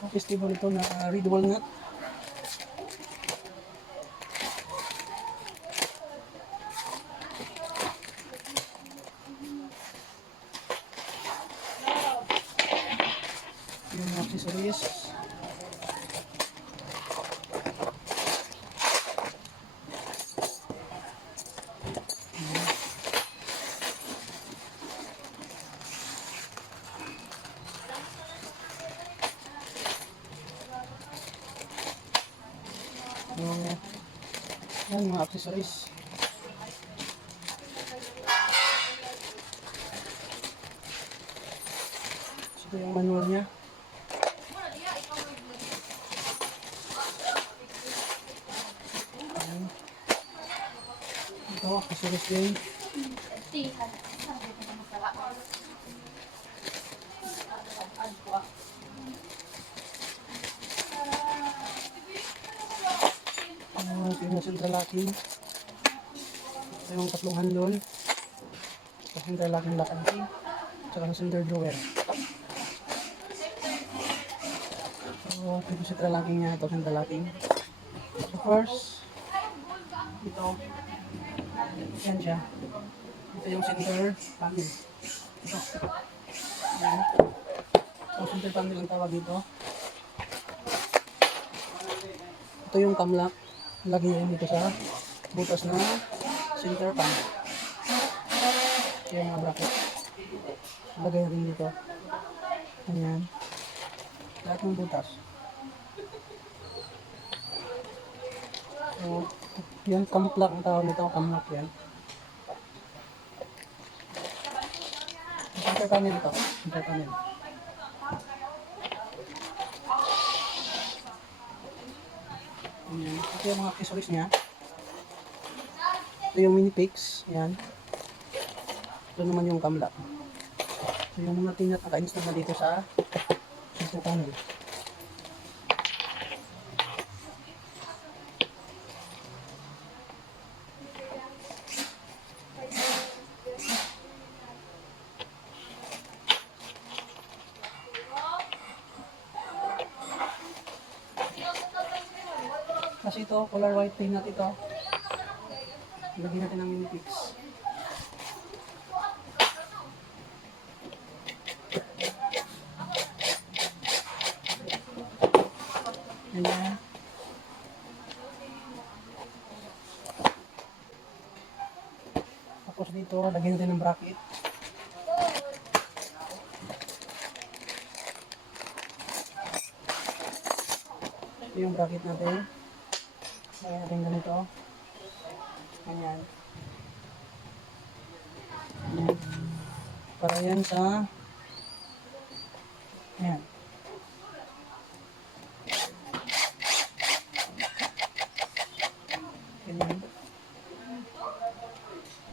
So, festival ito na readable nut. Yung mga accessories. Yan mga accessories. So, ito yung manual niya. Ayan. Ito, accessories din. Ito yung central locking. Ito yung tatlong handle. Ito central locking lock and key. Tsaka yung center drawer. So, ito yung central locking niya. Ito central locking. So first, ito. Yan siya. Ito yung center panel. Ito. Yan. So, center panel ang tawag dito. Ito yung cam lock. Lagay yun dito sa butas na center panel. Yung mga bracket. Lagay rin dito. Ayan. Lahat ng butas. So, yan, cam lock ang tawag nito. Cam lock yan. Center panel ito. Center panel. Ayan. Ito yung mga accessories niya. Ito yung mini picks. Ayan. Ito naman yung cam lock. So, yung mga tinat naka-install na dito sa center panel. Kasi ito, color white paint natin ito. Lagyan natin ng mini picks. Ayan. Tapos dito, lagyan natin ng bracket. Ito yung bracket natin. Lagyan natin ganito. Ayan. Ayan. Para yan sa ayan. Ayan.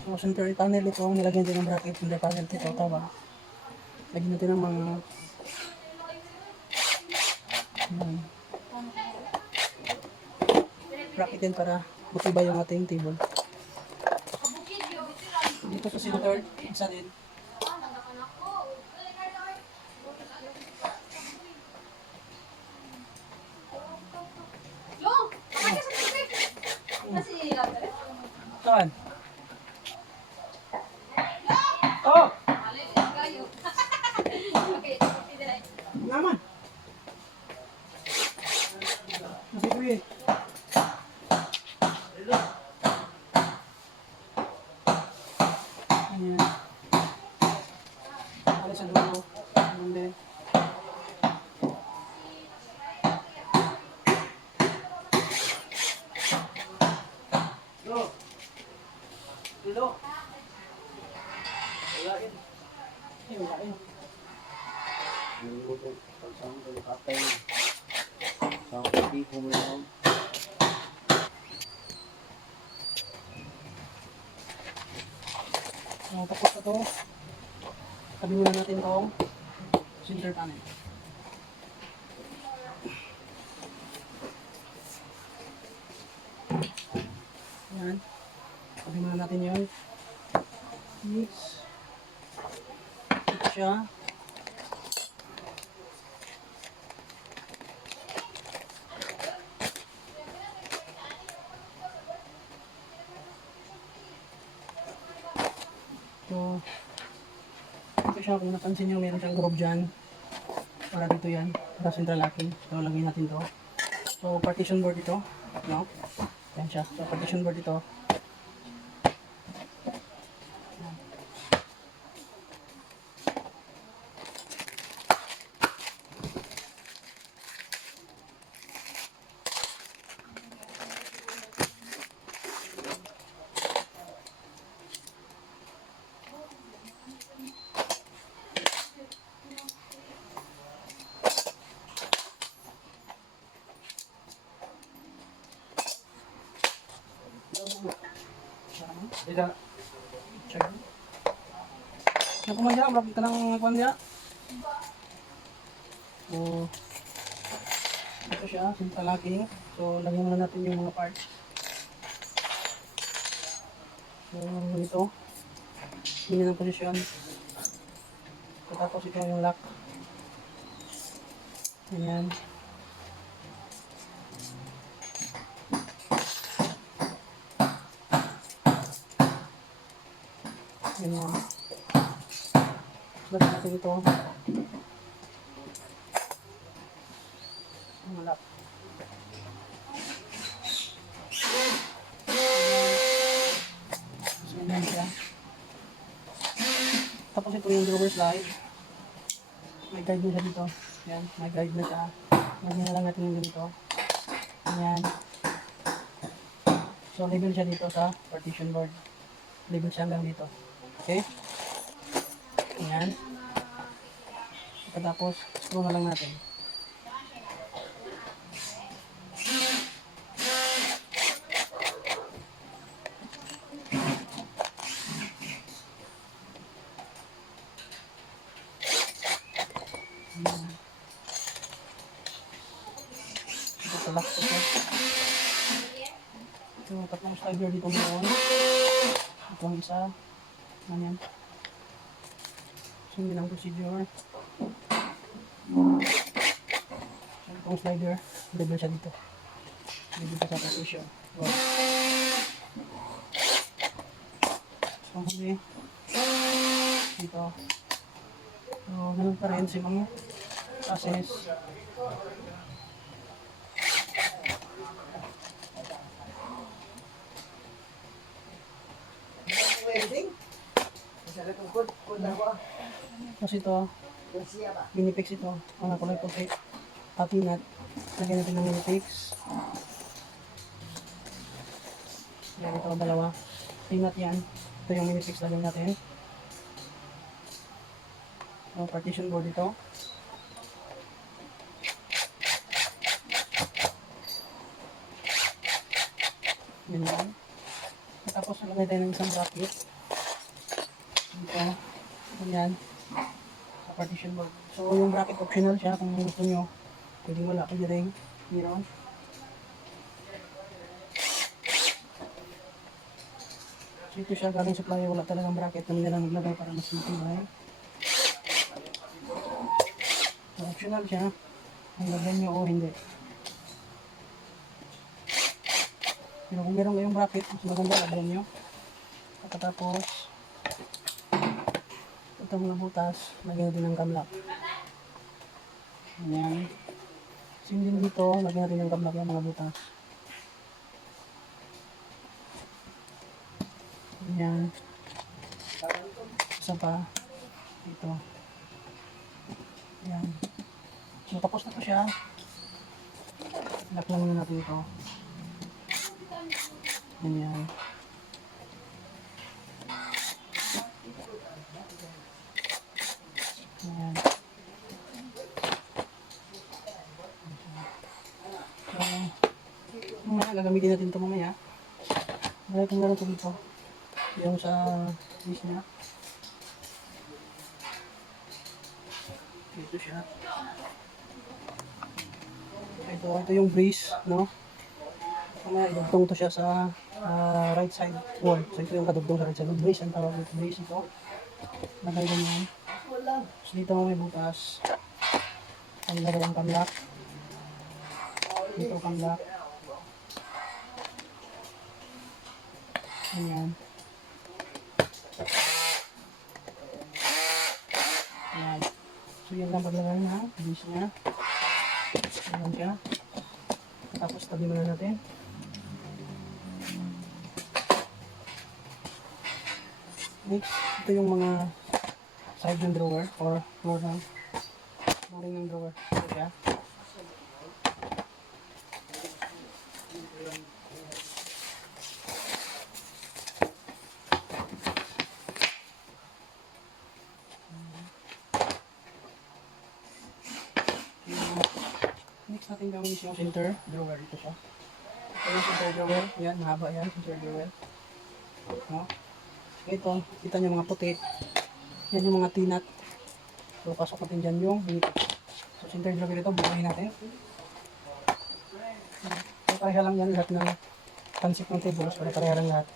So, center panel ito. Nilagyan din ng bracket. Center panel ito. Tawag. Lagyan natin ng mga ayan. Bracket din para matibay yung ating table. Dito sa center, isa din. Saan? Oh! Naman! Nabibuyin. Ayan. Alis sa dulo. Ayan din. Dulo. Walain. Walain. Pagsama ko katay. Sa hindi ko mo lang. So, tapos na ito. Tabi muna natin itong center panel. Ayan. Tabi muna natin yun. Yes. siya. So, ito siya, kung napansin nyo, meron siyang groove dyan. Para dito yan, para central locking. So, lagyan natin to. So, partition board ito, no? Yan siya. So, partition board ito. Ika. Check. Nakumadya, marami ka ng kumadya. So, ito siya, central locking. So, lagyan muna natin yung mga parts. So, ito. Ganyan ang posisyon. So, tapos ito yung lock. Ganyan. Ganyan. Lagyan natin ito. Ang lock. So, ganyan siya. Tapos ito yung drawer slide. May guide na siya dito. Yan, may guide na siya. Lagyan na lang natin yung ganito. Ayan. So, label siya dito sa partition board. Label siya hanggang dito. Okay? Ayan. Pagkatapos, screw na lang natin. Ito lock ko siya. So, tatlong slider dito meron. Itong isa. Ganyan. So, yun ang procedure. So, itong slider, label siya dito. Label siya sa position. Wow. So, huli. Dito. So, ganun pa rin si mga process. Tapos ito, minifix ito. Ang kulay puti. Happy nut. Lagyan natin ng minifix. Yan, ito ang dalawa. Pinat yan. Ito yung minifix lagyan natin. So, partition board ito. Yan yan. Tapos lagay tayo ng isang bracket. Dito. Ganyan. Sa partition board. So, yung bracket optional siya kung gusto nyo. Pwede wala. Pwede rin. Meron. So, ito siya galing supplier. Wala talagang bracket. Kami na lang naglagay para mas matibay. So, optional siya. Kung lagyan nyo o hindi. Pero kung meron kayong bracket, mas maganda lagyan nyo. Pagkatapos, itong mga butas, lagyan natin ng camlock. Ayan. Same din dito, lagyan natin ng camlock yung mga butas. Ayan. Isa pa. Ito. Ayan. So, tapos na to siya. Lock lang muna natin ito. Ayan. Ayan. So, mamaya gagamitin natin ito mamaya. Mamaya kung meron ito dito. Yung sa list niya. Ito siya. Ito yung brace, no? Mamaya idugtong to siya sa right side wall. So ito yung kadugtong sa right side. Brace ang tawag ito. Brace ito. Lagay ganyan. So, dito may butas. Ang dalawang panlock. Dito panlock. Ayan. Ayan. So, yan lang paglagay na. Base niya. Ayan siya. Tapos, tabi muna natin. Next, ito yung mga side ng drawer or floor ng drawer. Ito siya. Next natin gawin is yung center drawer. Ito siya. Ito yung center drawer. Yan, mahaba yan. Center drawer. No? Ito, kita nyo mga puti. Yan yung mga tinat. So, pasok natin dyan yung binipit. So, center drawer ito, bukahin natin. So, pareha lang yan lahat ng concept ng tables. Pareha lang lahat.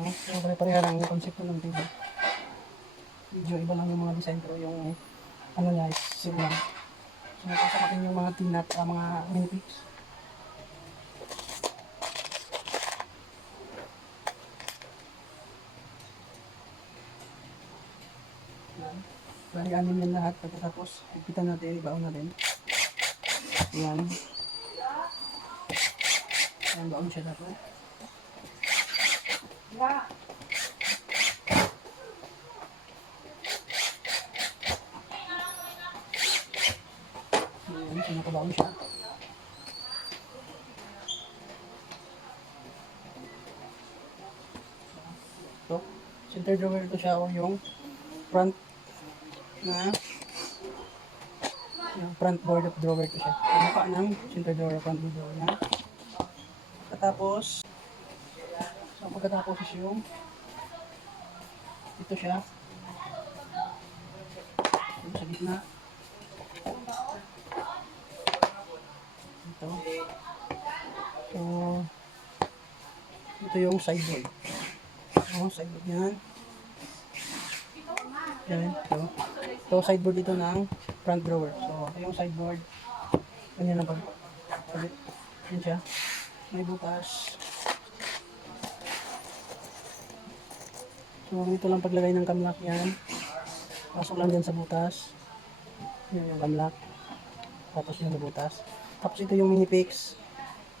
No? So, pareha lang yung concept ng table. Medyo iba lang yung mga design pero yung ano niya is same lang. So, napasok natin yung mga tinat, mga binipits. Bali, anim yan lahat. Pagkatapos, ipitan natin, ibaon natin. Ayan. Ayan, baon siya dapat. Ayan, so nakabaon siya. So, center drawer ito siya o yung front na yung front board of drawer ito siya. Yung mukha ng center drawer, front board drawer na. Pagkatapos is yung ito siya. Ito sa gitna. Ito. So, ito yung sideboard. Sideboard yan. Yan. Ito sideboard dito ng front drawer. So, ito yung sideboard. Ganyan na ba? Yan siya. May butas. So, ito lang paglagay ng camlock yan. Pasok lang dyan sa butas. Yan yung camlock. Tapos yung butas. Tapos ito yung mini fix.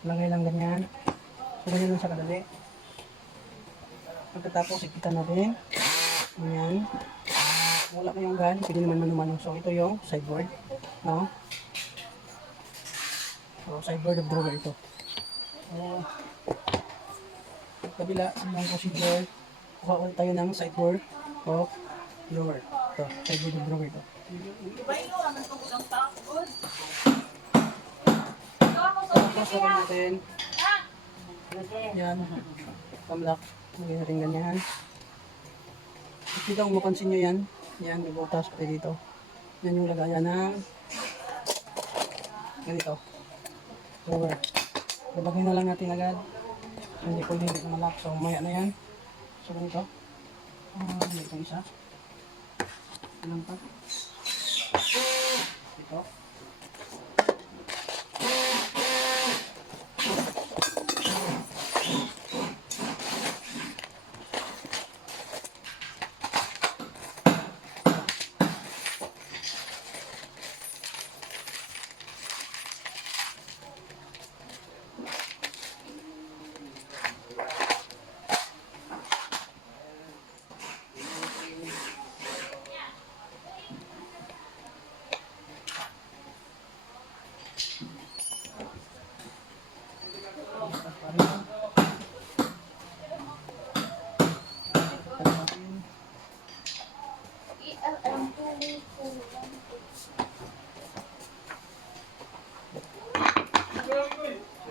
Lagay lang ganyan. So, ganyan lang siya kadali. Pagkatapos, ipitan natin. Ganyan. Wala pa yung gun. Pwede naman manu-manu. So, ito yung sideboard. No? So, sideboard of drawer ito. So, kabila, silang procedure. Kuha ulit tayo ng sideboard of drawer. Ito, sideboard of drawer ito. Tapos lagyan natin. Yan. Camlock. Lagyan natin ganyan. Dito kung mapansin nyo yan. Yan, may butas pati dito. Yan yung lagayan ng ganito. Drawer. Labagay na lang natin agad. So, hindi pwede hindi malak. So, maya na yan. So, ganito. Hindi itong isa. Ilang pa. Ito.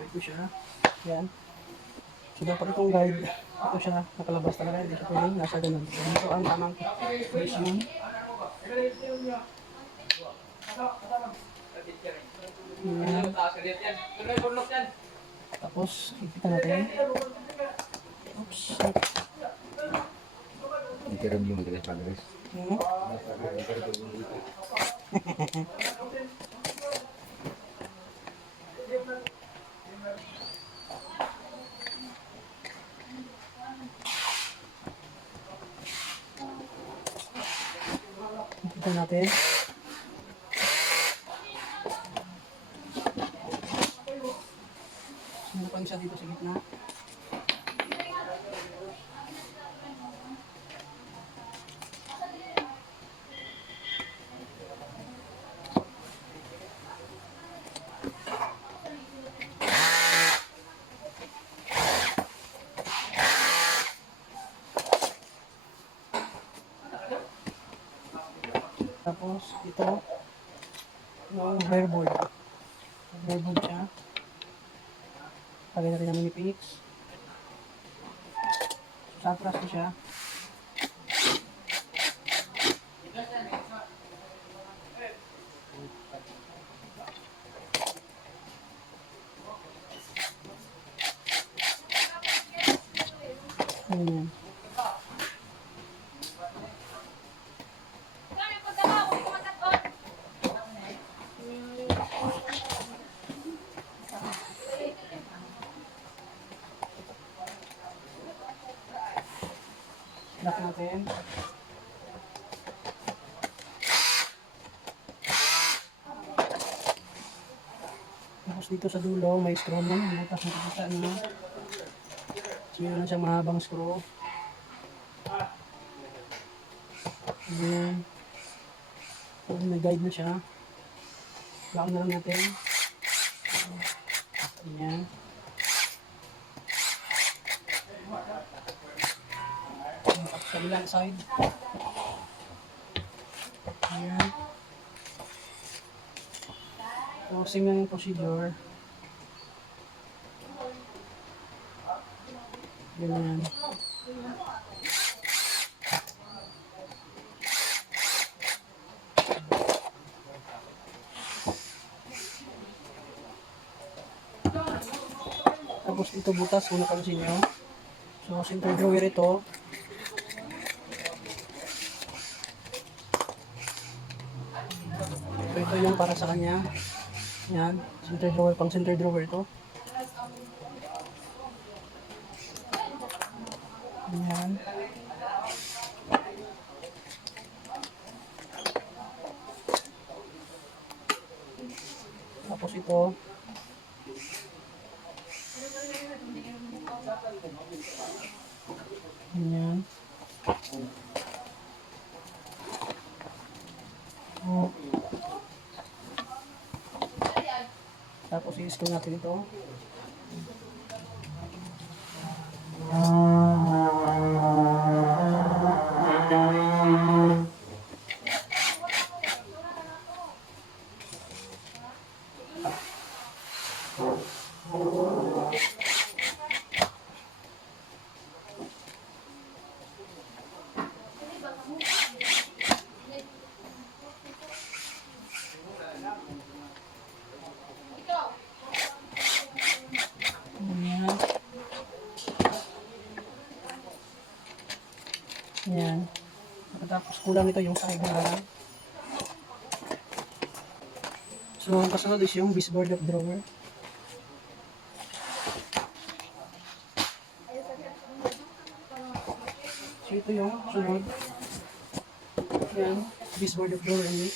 Ito siya. Yan. So, dapat itong guide. Ito siya. Nakalabas talaga. Hindi siya pwedeng nasa ganun. So, ito ang tamang position. Yan. Tapos, ipitan natin. Oops. Itiram yung madalas-madalas. Hmm? Ito natin. Sino pa isa dito sa gitna? Tapos ito, yung hairboard. Hairboard siya. Lagay natin ng mini-pix. Satras ko siya. Ayan. Lock natin. Tapos dito sa dulo, may screw na. Butas na kita na. Meron na siyang mahabang screw. Ayan. May guide na siya. Lock na lang natin. Ayan. Tapos sa kabilang side. Ayan. So, same lang yung procedure. Ganyan. Tapos ito butas, kung napansin nyo. So, center drawer ito. So, ito yung para sa kanya. Yan, center drawer, pang center drawer ito. Yan. Tapos ito. Yan. Oh. Tapos i-screw natin ito. Yan. Yan. Tapos kulang ito yung side na lang. So, ang kasunod is yung baseboard of drawer. So, ito yung sunod. Yan. Baseboard of drawer ulit.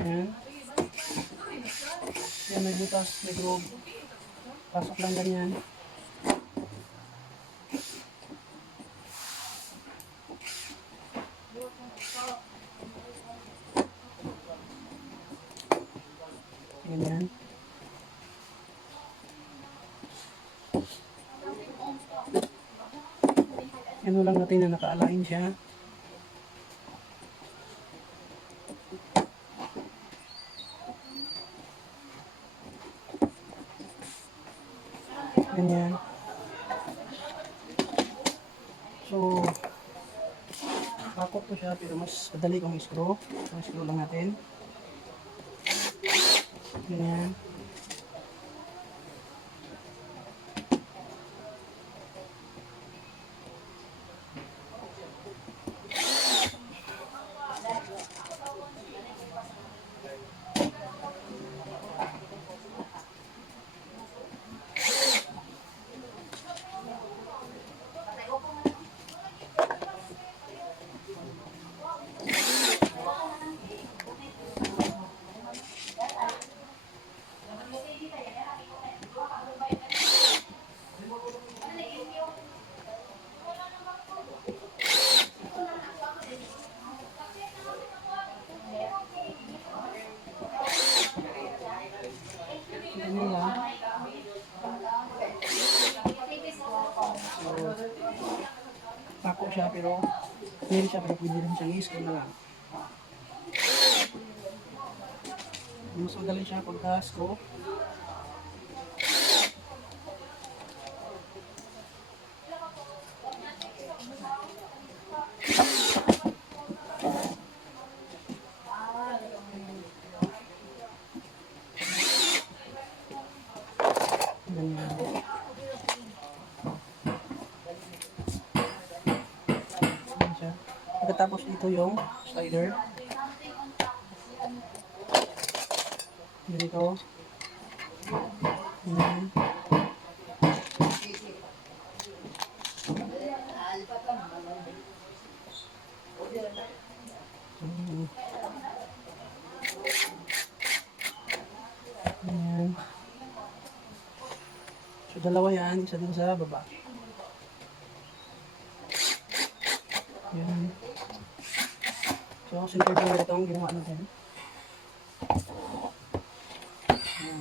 Yan. Yan, may butas, may groove. Pasok lang ganyan. Ganyan. Ano lang natin na naka-align siya. Ganyan. So, pakot ko siya pero mas madali kung i-screw. So, i-screw lang natin. Ganyan. Pako siya pero clean siya pero pwede rin siyang i-screw na lang. Mas madali siya pagka-screw. Ganyan. Ganyan siya. Pagkatapos dito yung slider. Dito. Ganyan. Ganyan. So, dalawa yan. Isa din sa baba. Yan. So, center finger itong ginawa natin. Yan.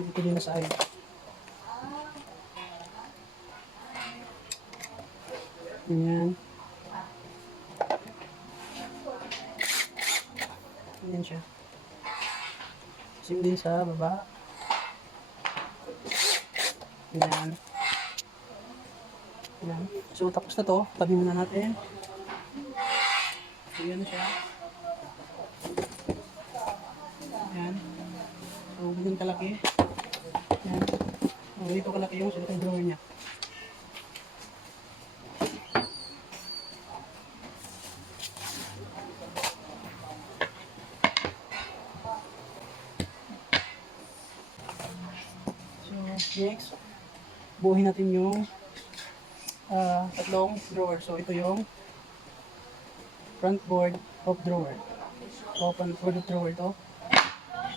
Dito din na side. Yan. Yan siya. Same din sa baba. Yan. Yan. So, tapos na to. Tabi muna natin. So, yan na siya. Yan. So, ganyan kalaki. Yan. So, dito kalaki yung silicone drawer niya. So, next, buuhin natin yung tatlong drawer. So, ito yung front board of drawer. So, front board of drawer ito.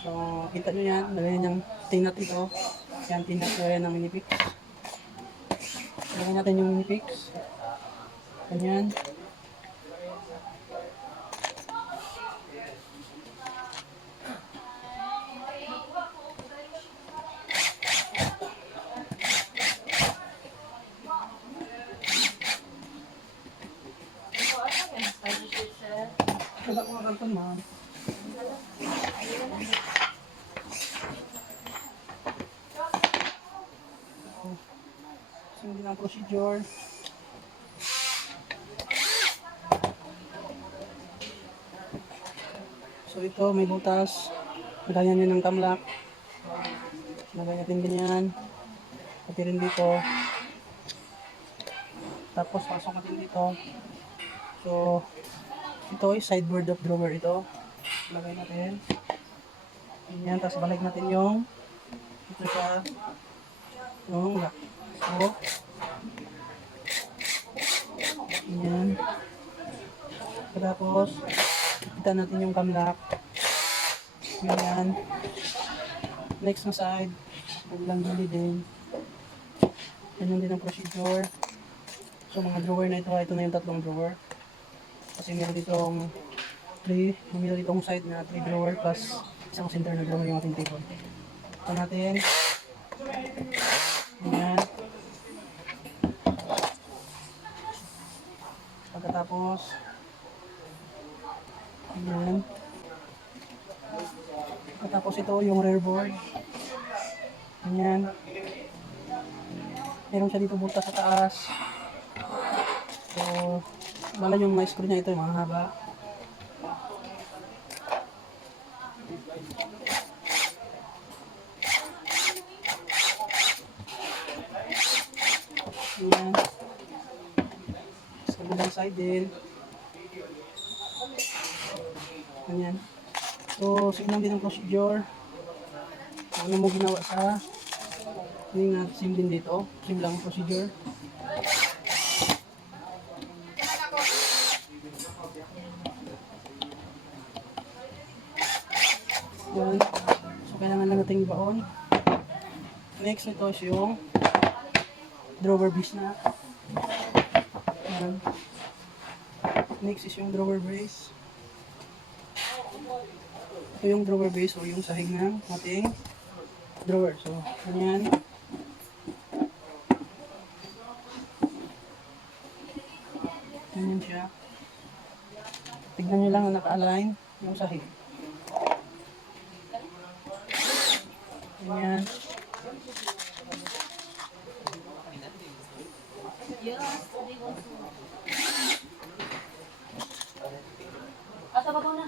So, kita nyo yan. Lagyan niyang tinat ito. Yan, tinat lagyan ng minifix. Lagyan natin yung minifix. Ganyan. Wala ko nga kanton, ma'am. So, hindi na ang procedure. So, ito may butas. Lagayan niya ng camlock. Lagyan natin ganyan. Pati rin dito. Tapos, pasok natin dito. So, ito ay sideboard of drawer ito. Lagay natin. Ganyan. Tapos, balik natin yung ito siya. Yung lock. So, ganyan. Tapos, kita natin yung camlock. Ganyan. Next na side. Huwag gilid din. Ganyan din ang procedure. So, mga drawer na ito na yung tatlong drawer. Kasi meron ditong 3, meron ditong side na 3 drawer plus isang center na drawer yung ating table. Ito natin. Ganyan. Pagkatapos, ganyan. Pagkatapos ito yung rear board. Ganyan. Meron siya dito butas sa taas. So, wala yung mga screw niya ito, yung mga haba. Ayan. Sa kabilang side din. Ganyan. So, signan din ang procedure. Ano mo ginawa sa yung sim din dito. Sim lang ang procedure. Yan. So, kailangan lang natin ibaon. Next ito is yung drawer base na. Yan. Next is yung drawer base. Ito yung drawer base o yung sahig ng ating drawer. So, ganyan. Ganyan siya. Tignan nyo lang na naka-align yung sahig. Ganyan. Asa ba na?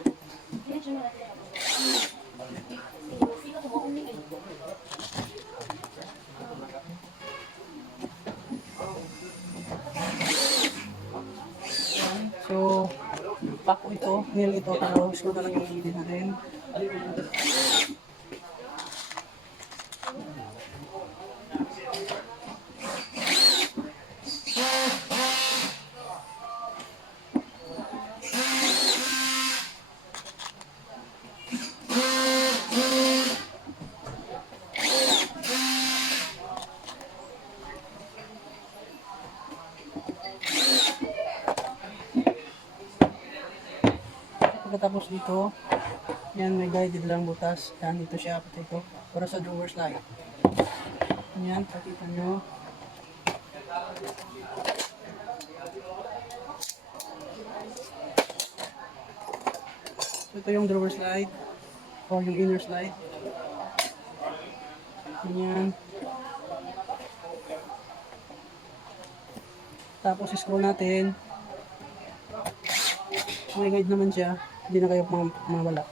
So, pako ito, nail ito, pero screw na lang yung gilid natin. Pagkatapos dito, yan may guided lang butas. Yan, ito siya, pati ito. Para sa drawer slide. Yan, pakita nyo. So, ito yung drawer slide. O yung inner slide. Yan. Tapos scroll natin. May guide naman siya. Hindi na kayo mawala.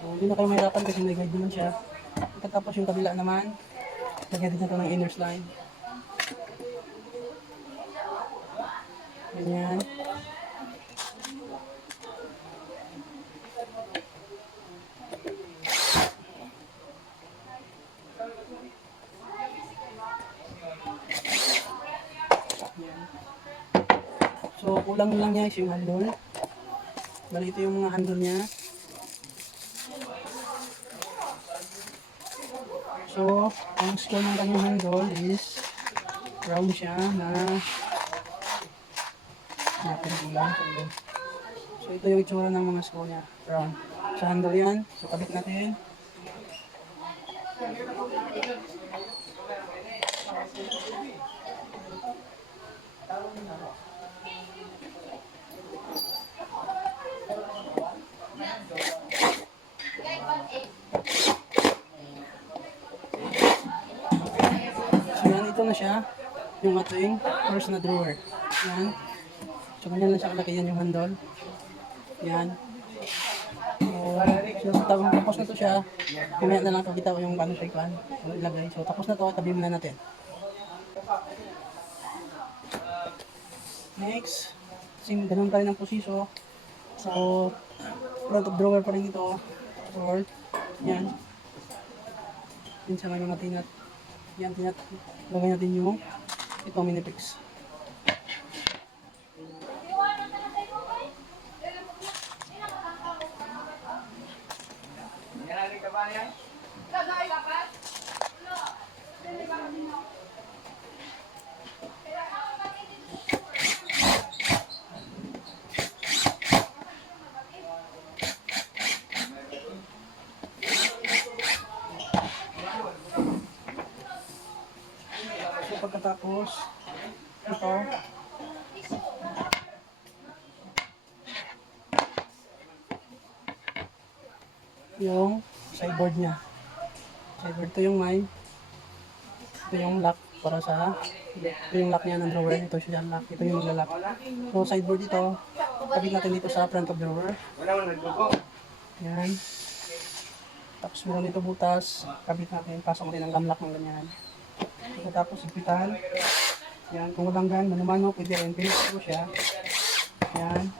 So, hindi na kayo mahirapan kasi may guide naman siya. Pagkatapos yung kabila naman, lagyan din natin ng inner slide. Ganyan. So, kulang lang niya is yung handle. Bali, ito yung mga handle niya. So, ang score ng kanyang handle is round siya na natin kulang. So, ito yung itsura ng mga score niya. Round. Sa handle yan. So, kabit natin. So yan, ito na siya. Yung ating first na drawer. Yan. So ganyan lang siya kalaki, yan yung handle. Yan. So tapos na to siya. Kumaya na lang pagkita ko yung paano siya ikuan. Ilagay. So tapos na to, tabi muna natin. Next. Same, ganun pa rin ang posiso. So, front of drawer pa rin ito. Drawer. Yan. Yan siya ngayon natin at yan, lagay natin yung ito minifix. So pagkatapos ito yung sideboard niya. Sideboard ito yung may ito yung lock para sa ito yung lock niya ng drawer. Ito siya lock. Ito yung maglalak. So sideboard ito kabit natin dito sa front of drawer. Yan. Tapos meron dito butas. Kabit natin. Pasok natin ang gamlock ng ganyan. Tapos ipitan. Yan, kung walang gan, manumano, pwede rin. Pinis ko siya. Yan.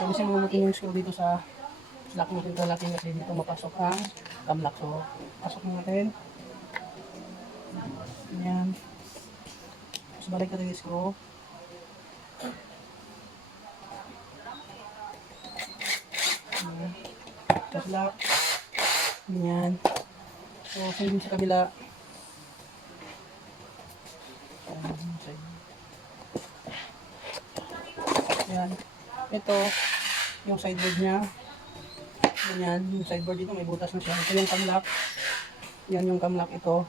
So, kasi mamutin yung screw dito sa lock natin kalaki kasi dito mapasok ang gamlock. So, pasok natin. Yan. Tapos balik natin yung screw. Yan. Tapos lock. Yan. So, same sa kabila. Yan. Ito, yung sideboard niya. Ganyan, yung sideboard dito may butas na siya. Ito yung camlock. Yan yung camlock ito.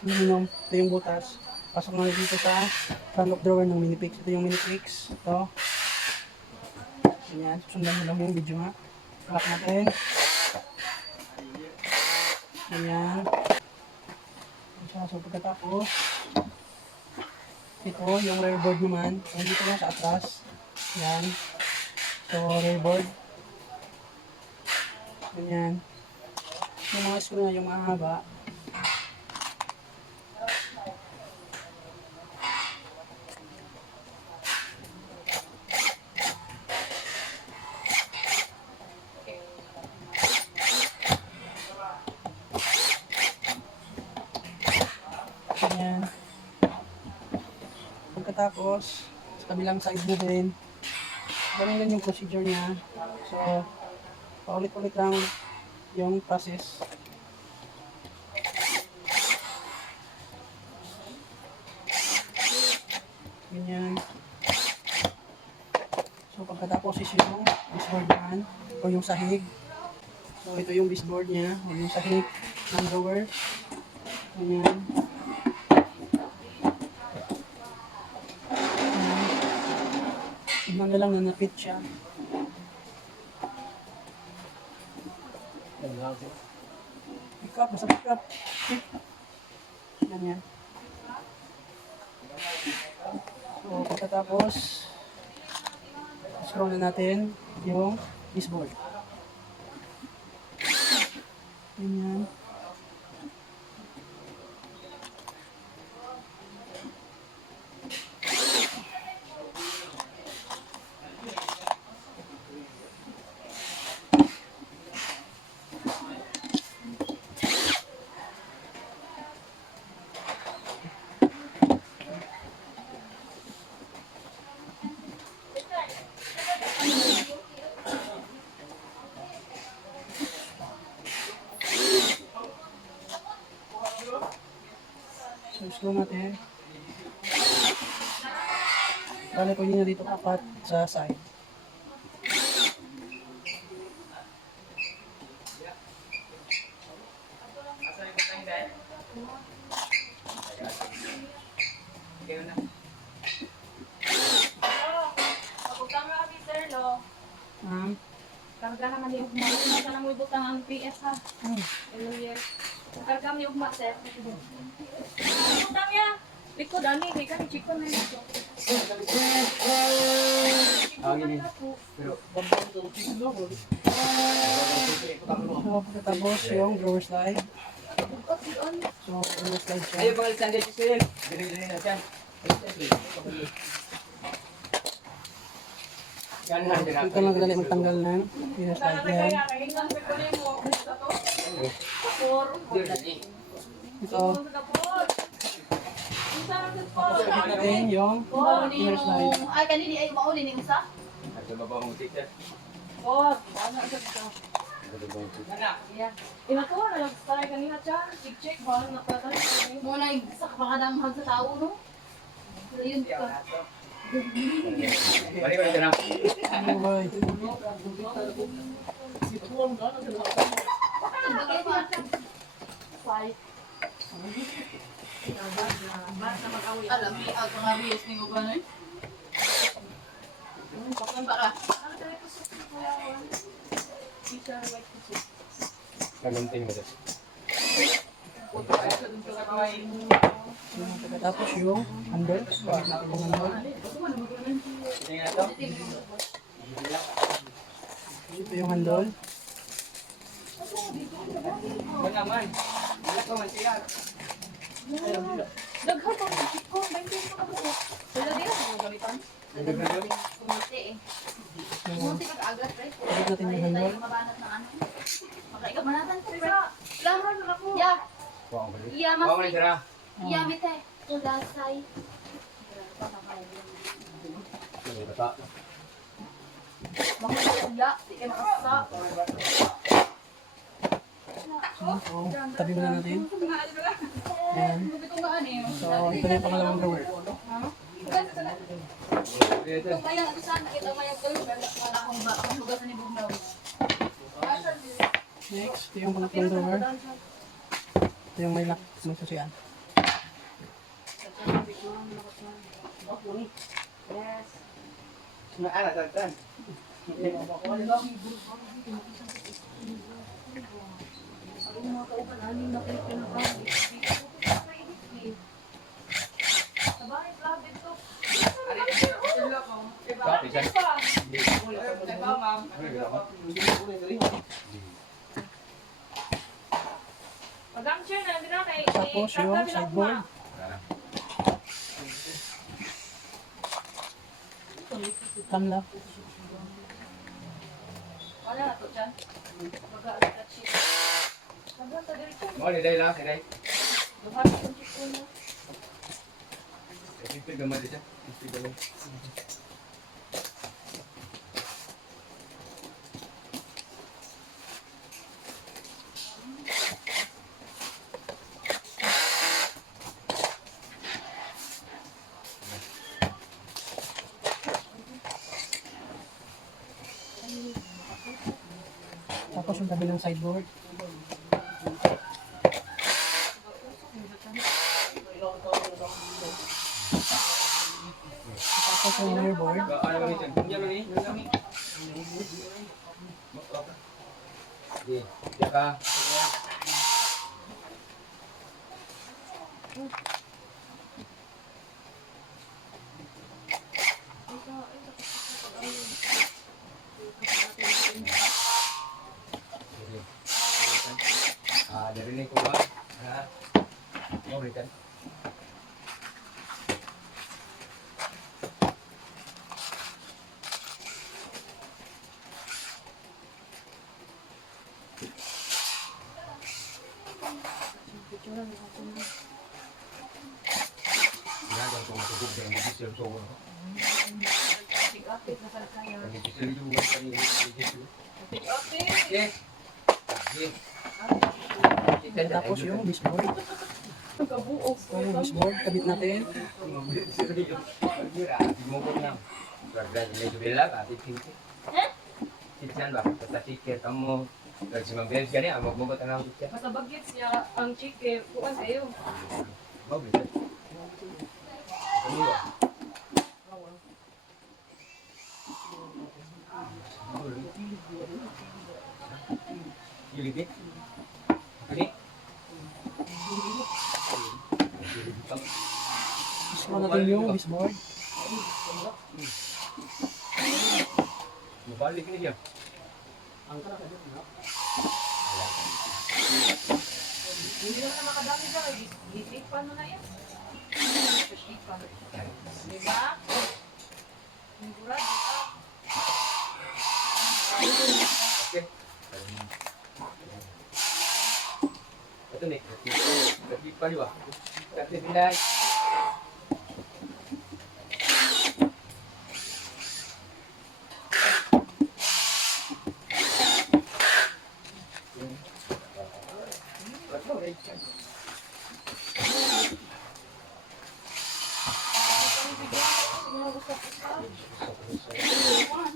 Aluminum. Ito yung butas. Pasok na dito sa front of drawer ng Minifix. Ito yung Minifix. Ito. Ganyan. Susundan mo lang yung video nga. Lock natin. Ganyan. So pagkatapos, ito yung rear board naman. Nandito lang sa atras. Yan. So rear board. Ganyan. Yung mga screw na yung mahaba. Ganyan. Pagkatapos, sa kabilang side mo din, ganun din yung procedure niya. So, paulit-ulit lang yung process. Ganyan. So, pagkatapos is yung baseboard naman, o yung sahig. So, ito yung baseboard niya, o yung sahig ng drawer. Ganyan. Tignan na lang na na-fit siya. Pick up, basta pick up. Ganyan. So, pagkatapos, scroll na natin yung baseboard. Ganyan. So, scroll natin. Bale, pwede na dito apat sa side. Pagkama kami, sir, no? Karga naman yung ugma. Karga naman yung butang ang PS, ha? Ilang year. Karga mo yung ugma, sir. Butang niya. Likod, ani. Ika ni Chico na yun. So, pagkatapos yung drawer slide. So, drawer slide siya. Ayaw pang Alexander Chisel. Dili-dili na siya. Dito lang dali magtanggal ng drawer slide yan. Ito. Tapos ikit natin yung drawer slide. Ay, kanini ay mauli ni usa? Sa baba mo ticket. Oh, ano sa ito? Yeah. Inakuha na lang sa kanina siya. Check ba na patay. Mo na sa pakadamhan sa tao, no? Ayun ka. Balik ko na lang. Bye. Alam ni ang mga bios ni ko ano? Pakon para. Kagunting mo dito. Tapos yung handle. Bakit natin yung handle? Tingnan na to. Ito yung handle. Wala naman. Wala ko man siya. Daghan pa sa ko, 20 pa ko. Wala din ako gamitan. Kumite eh. Kumite pag-agat, right? Pakit natin yung handle. Mabanat na ano. Makaigab manatan ko, bro. Lamar na ako. Yeah. Iya, mas. Wala man siya. Iya, mite. Tulasay. Makasaya. Di kayo makasa. So, tabi muna natin. Ayan. So, ito na yung pangalawang drawer. Mayang ito saan kita mayang ko yung akong ba akong hugasan ni Bugnaw. Next, ito yung pangatlong drawer. Ito yung may lock ng susian. Yes. Naalala. Ang mga kauban, aning na kayo pinakain. Sa bahay, grabe ito. Copy, sir. Pag-ang chair na, hindi na kay Tapos yung sideboard. Kamla. Wala na to dyan. Baga, at chip. Sabi na, diretso. Mo ni dai lang, dai. Luhar ko yung chip ko na. Ito gamay siya. Ito gamay. Tapos yung kabilang sideboard. Tapos yung rear board. Ano ni sen? Kunya ni. Di, jaga. Dari ni ko ba? Mau rekan. Jangan kau masuk dengan diesel so. Kapit na sa kanya. Ini diesel juga kan ini diesel. Kapit. Okey. Okey. Tapos yung baseboard. Kabuok. Ito yung baseboard. Kabit natin. Kamu magsimang-beses ka niya, magbugot ang ako siya. Basta bagets niya ang chike. Bukan sa'yo. Bagay. Ano ba? Gilid eh? Gilid? Gusto natin yung baseboard. Mabalik niya siya. Hindi naman makadami dyan. Litipan mo na yan. Litipan. Diba? Sigurado ka. Okay. Ito nih. Katipan juga. Katipan.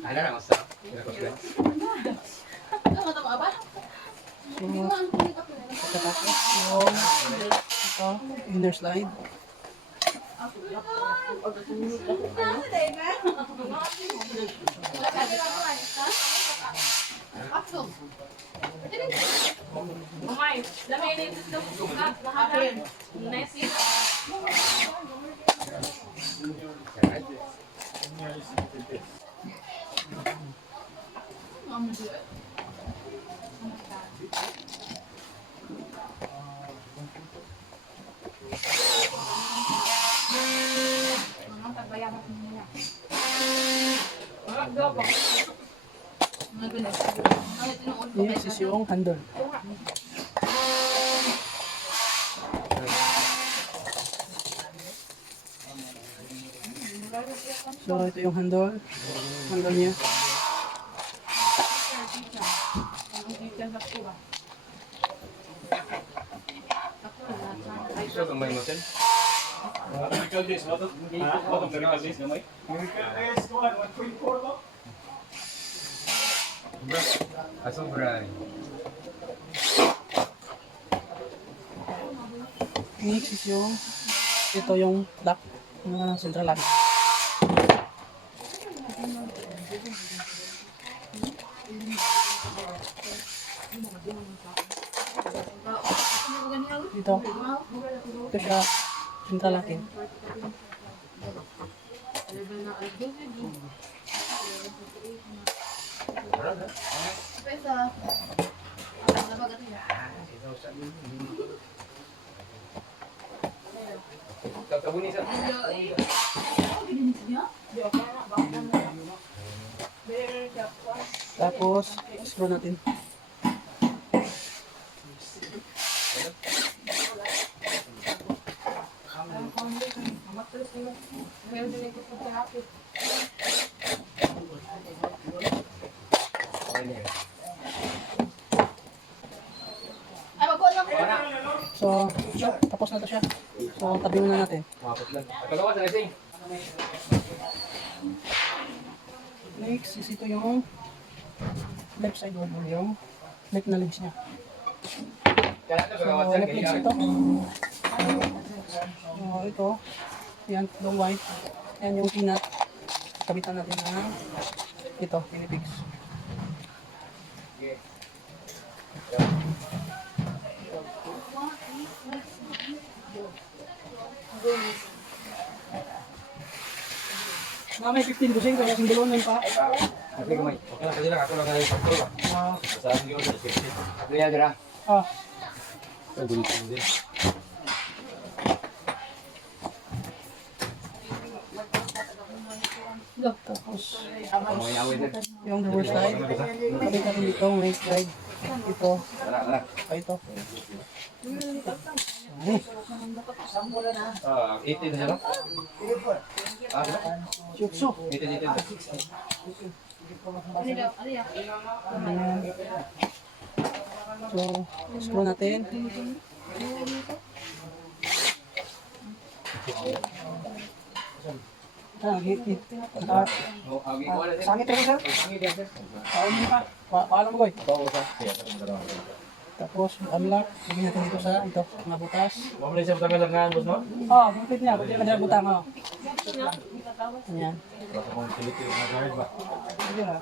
Ada nggak masalah? So, pagkatapos yung ito, inner slide. Umay, dami na ito suka. Lahat. Nesi. Next is yung handle. So, ito yung handle. Handle niya. Gusto kang may motion? Miracle days, what the miracle days, gamay? Miracle days, kuhan, 1.4 ba? Sobra. Next is yung ito yung lock. Central lock. Dito. Ito siya. Central locking. Tapos, screw natin. So, tapos na to siya. So, tabi muna natin. Next is ito yung left side wall yung left na legs niya. So, left legs ito. So, ito. Yan, long white. Yan yung peanut. Kabitan natin ng ito, pinipix. Na may 15 busing kaya sing dalawang pa. Okay, kumay. Okay lang, kasi lang. Ako lang yung control lang. Saan yun? Ito yan, dira. Ah, Ay, bulit mo din. tapos May awit din. yung door side. Kabitan natin dito, right side. Ito, Tara, tara. ito. Ah, 18 na siya, no? Ah, Shukso. 18. Ayan. So, screw natin. Oh, agi ko na, sir. Sangit rin, sir. Agi din, sir. Paalam mo ka. Paalam mo, Goy. Oo, sir. Tapos, unlock. Lagyan natin dito sa ito, mga butas. Mamali siya patanggal lang nga, boss, no? Oh, butit niya. Butit na butang, oh. Ayan. Basta kung siliti yung mga guard ba? Ayan, ah.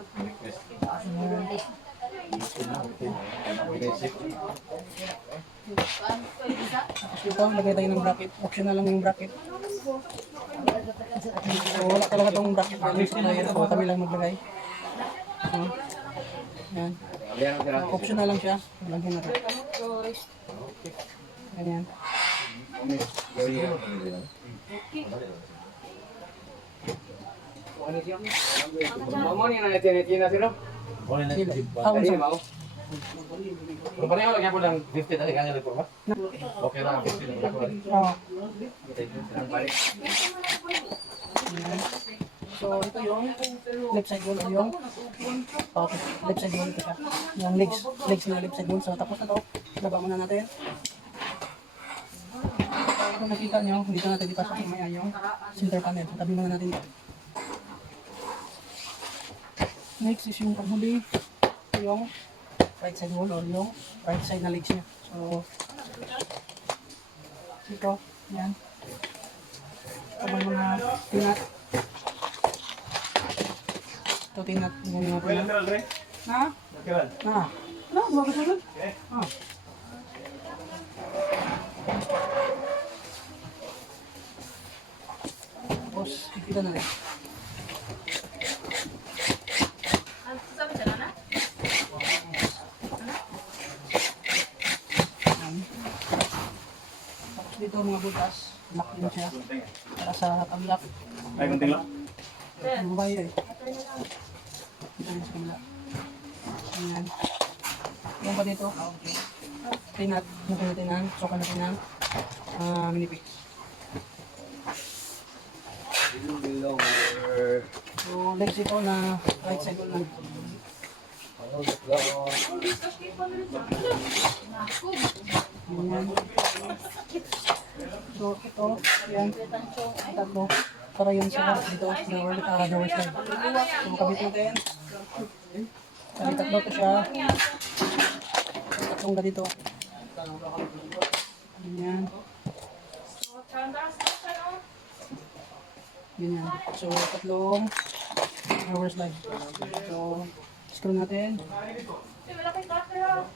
Tapos dito, lagay tayo ng bracket. Optional lang yung bracket. So, wala talaga itong bracket. So, kami lang maglagay. So, ayan. Ayan, sir. Optional lang siya. Lagyan natin. Ganyan. Mamo ni na natin na, sir. Ah, Tadi unsa? mau. Kung pareho lagyan ko ng 50 tadi kanya lang ba? Okay lang, 50 lang ako. Oh. Ang balik. So, ito yung left side wall. Yung okay, left side wall ito siya. Yung legs na left side wall. So, tapos na to. Baba muna natin. Kung nakita nyo, dito natin ipasok mamaya yung center panel. Tabi muna natin ito. Next is yung paghuli. Ito yung right side wall or yung right side na legs niya. So, ito. Yan. Ito mga pinat. Ito tinat. Yung mga pinat. General, Dre. Na? Kailan? Na? Na? Bakit ulit? Ah. Tapos, ikita na rin. Yan. Tapos dito mga butas, lock din siya. Para sa unlock. Ay, kunting lang. Ang babae eh. Dito yung sa kanila. Ayan. Yung pa dito. Pinat. Natin ng soka natin ng minipix. So, legs ito na right side wall lang. Ayan. So, ito. Ayan. Tatlo. Para yun sa dito. Door side. So, kabit natin. Kabit tatlo to siya. Tatlong ganito. Ayan. Ganyan. So, tatlong power slide. So, screw natin. Wala kay cutter.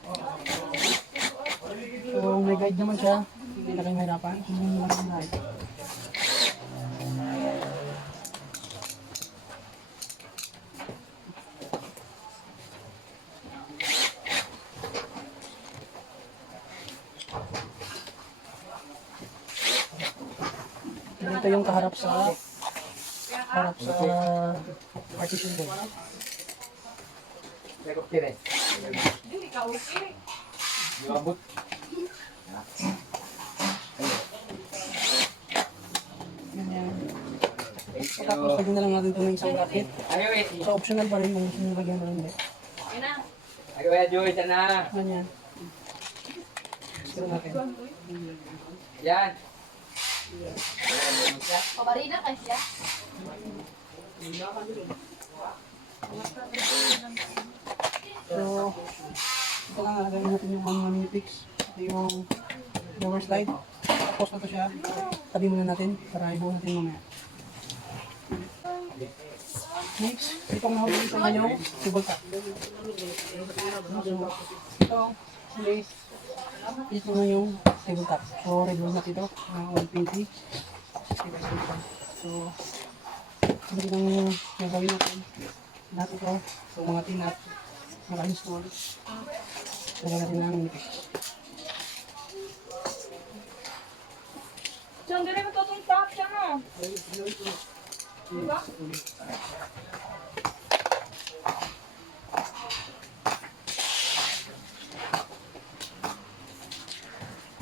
So, may guide naman siya. Hindi na kayo mahirapan. Hindi na lang ang guide. Ito yung kaharap sa partition board. Hindi ka okay. Ganyan. Tapos, lagyan na lang natin ito ng isang bracket. So, optional pa rin kung gusto nyo lagyan mo hindi. Yan na. Ganyan. Screw natin. Yan. Pabarina kay siya. So, ito lang nalagay natin yung mga minifix. Ito yung lower slide. Tapos na ito siya. Tabi muna natin para ibuo natin mamaya. Next, itong nahuli ito na yung cable top. Ito, place. Ito na yung cable top. So, red wall natin ito. 120. 60 by 65. So, ito yung gagawin natin. Lahat ito. So, mga tinat. Naka-install. Lagyan natin ng minifix. Diyan, dali mo itong top siya no. Diba?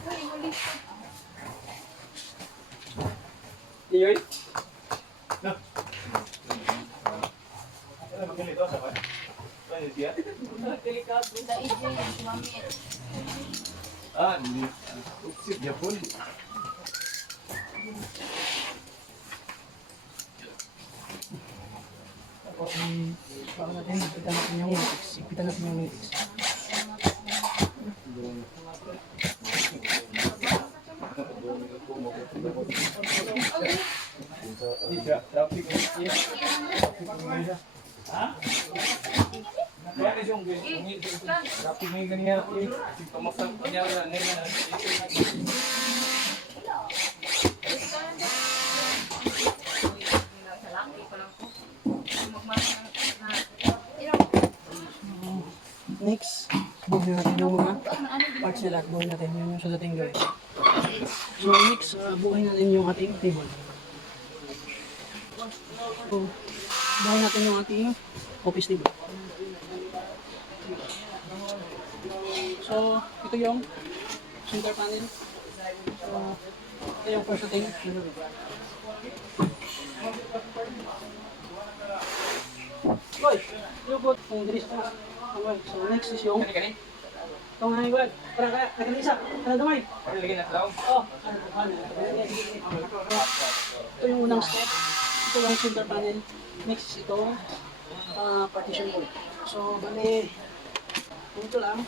Ay, huli. Iyoy. Ganito, sabay. Ano siya? Delikado. Sa EJ, mami. Hindi. Upsit, Japon. Tapos, baka natin, ipitan natin yung minifix. Ipitan natin yung minifix. Traffic. Ha? Bakit yung traffic ngayon ganyan? Pamasang kanya na Next, buhin natin yung mga parts nila. Buhin natin yung sa dating gawin. So next, buhin natin yung ating table. So, buhin natin yung ating office table. So, ito yung center panel. So, ito yung first thing. Boy, you put kung diri sa okay, so next is yung itong nga iwan. Tara, nakalisa. Tara, dumay. Oh. Ito yung unang step. Ito yung center panel. Next is itong partition board. So, bali, ito lang.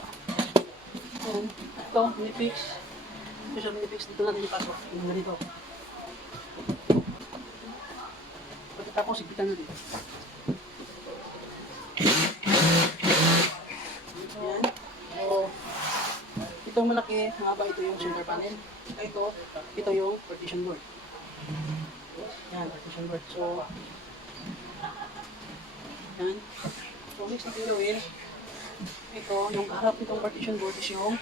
Ito, minifix. Special minifix. Dito natin ipasok. Yung ganito. Pagkatapos, ipitan natin. Ayan. So, itong malaki, mahaba, ito yung center panel. Ito yung partition board. Yan, partition board. So, yan. So, next natin gawin, ito, yung harap nitong partition board is yung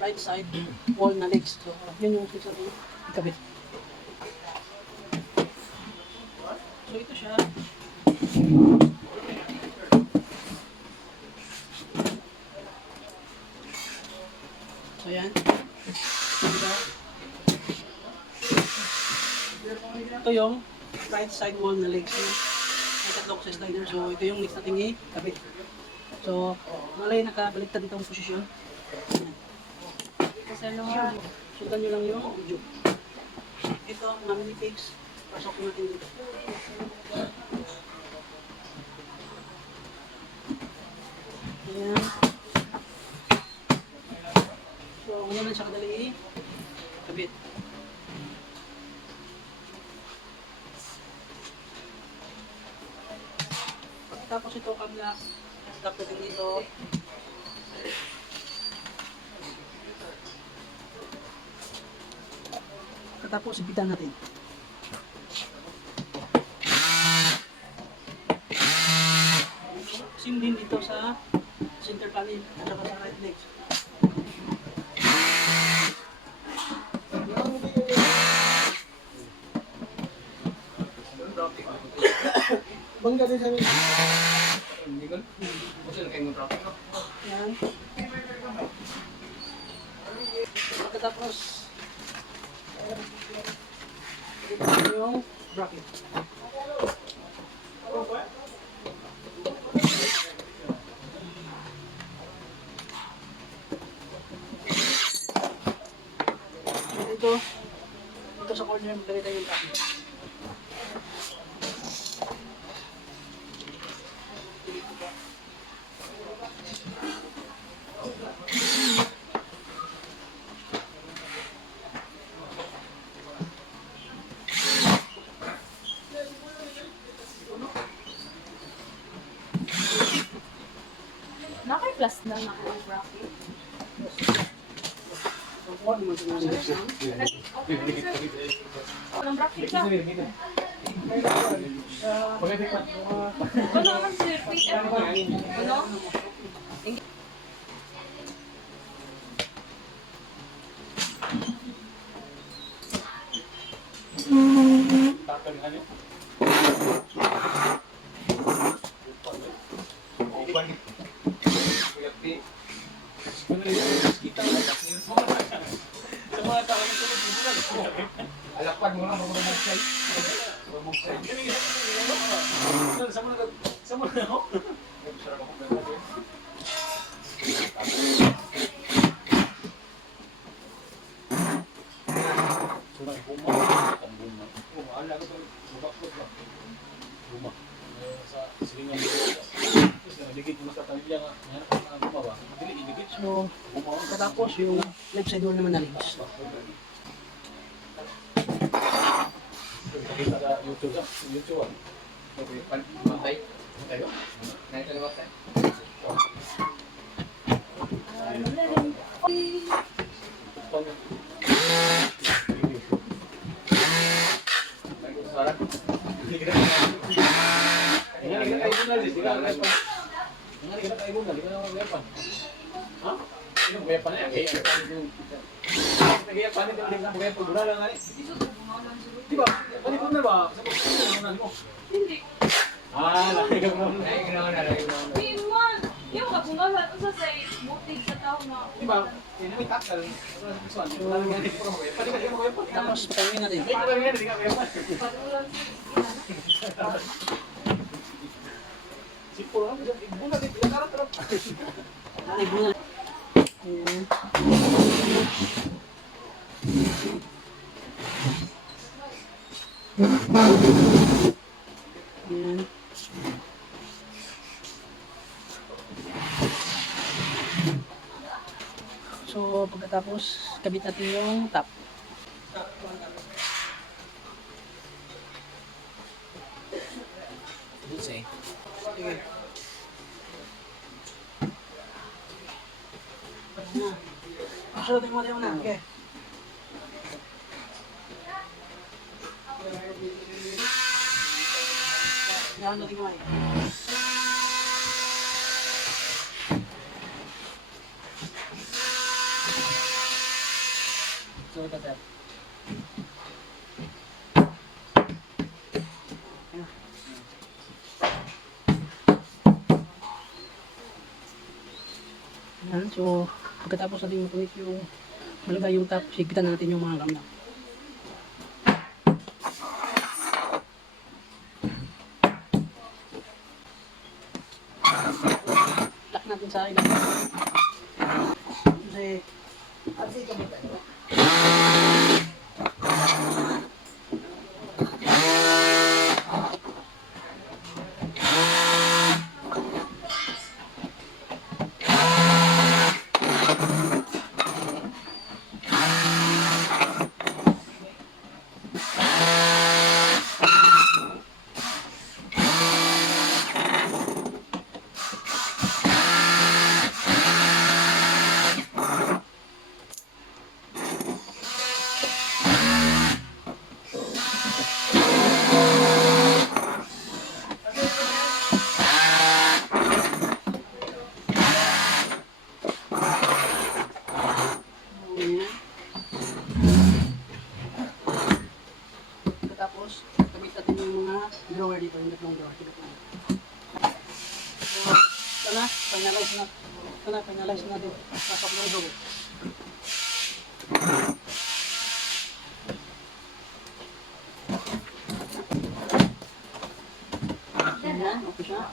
right side wall na legs. So, yun yung next natin ikabit. So, ito siya. So, yan. Diba? Ito yung right side wall na legs. May tatlo ko sa slider. So, ito yung next natin ikabit. So, malay nakabaliktad itong posisyon. Ayan. Sundan nyo lang yung video. Ito, mga minifix. Pasok natin dito. Ayan. So, ganyan lang siya kadali kabit. Tapos ito kabla. Stop natin dito. Tapos ipitan natin. Same din dito sa center panel at saka sa right leg. Bangga din sa amin. Yan. Pagkatapos, ito yung bracket. Ito sa corner, magdali tayo yung bracket. Naka-plus na ang bracket. Walang bracket ka. Ano naman sir? PM mo? Ano? Alakpan mo na magbubuksan. Sama na ako. So, pagkatapos yung left side wall naman na legs. Kita sa YouTube sa YouTube. Okay, pantay. Tayo. Naik sa lewat tayo. Hindi. Piman! Yung kabungalan, usa sa butig sa tao na. Tapos patawin natin. Patulang Ay, bunal. Ayan. Ayan. So, pagkatapos, kabit natin yung top. Sige. Susutin mo na. Okay. Yan natin kamay. So, ito sir. Yan, so pagkatapos natin makunik yung malagay yung top, higpitan natin yung mga gamit. Lock natin sa ilang. Kasi drawer dito, yung tatlong drawer. Silip na. So, ito na, finalize na. Ito na, finalize na natin. Pasok ng drawer. Ayan, okay siya.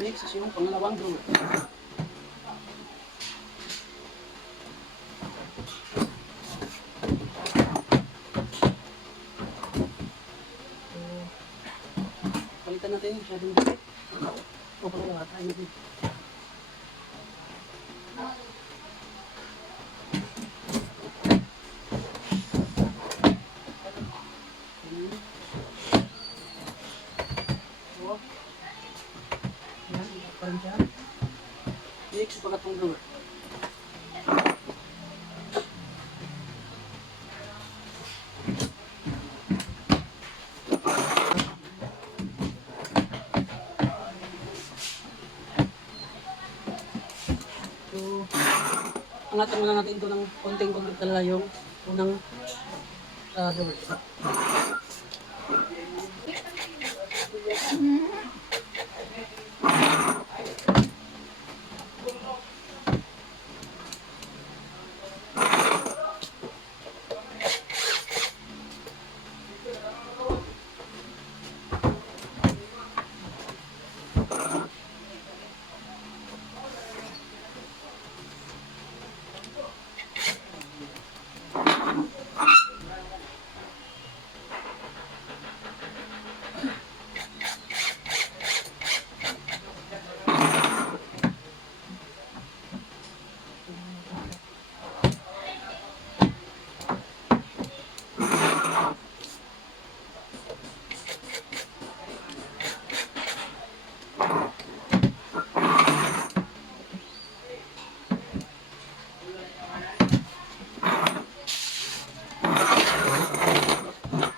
Next is yung pangalawang drawer. Palitan natin yung shadow. O pala, try natin. So, yan, pa rin siya. Next, yung pangatong drawer. So, angatan muna natin ito ng konting-konting talaga yung unang drawer.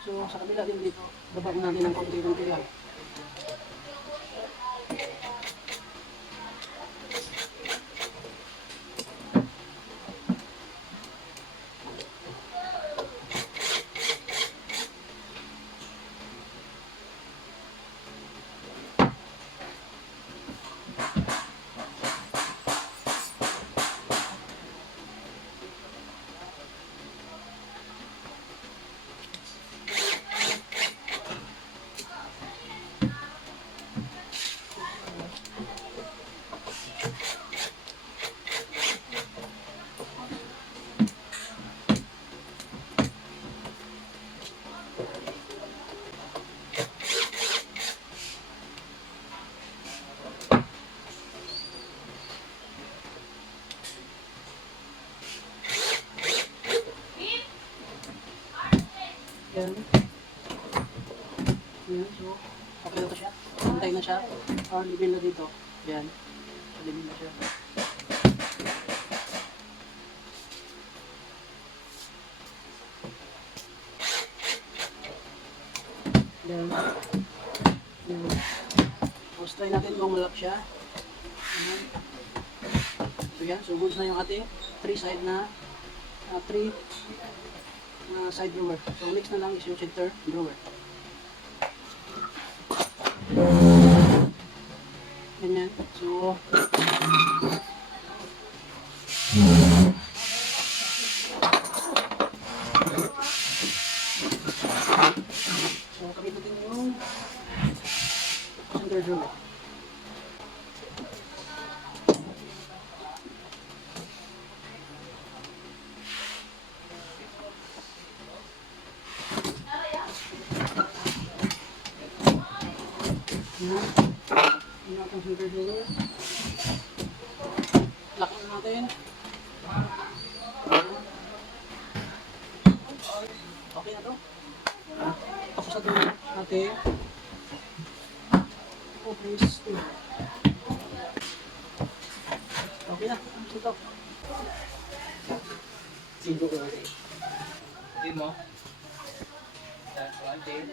So, sa kabila din dito, baba mo natin ng konti-konti lang. Yan. Yan, so, okay na to siya. Pantay na siya. Level na dito. Yan. Level na siya. Yan. Yan. So, try natin kung malap siya. Yan. So, yan. So, goods na yung ating 3 side na 3 side drawer. So next na lang is yung center drawer. Ganyan. So kamitin yung center drawer. Yung ating center drawer. Lock na natin. Okay na to. Tapos natin natin. Oh, please. Okay na. Ito. Sino ko natin? Hindi mo. That's one thing.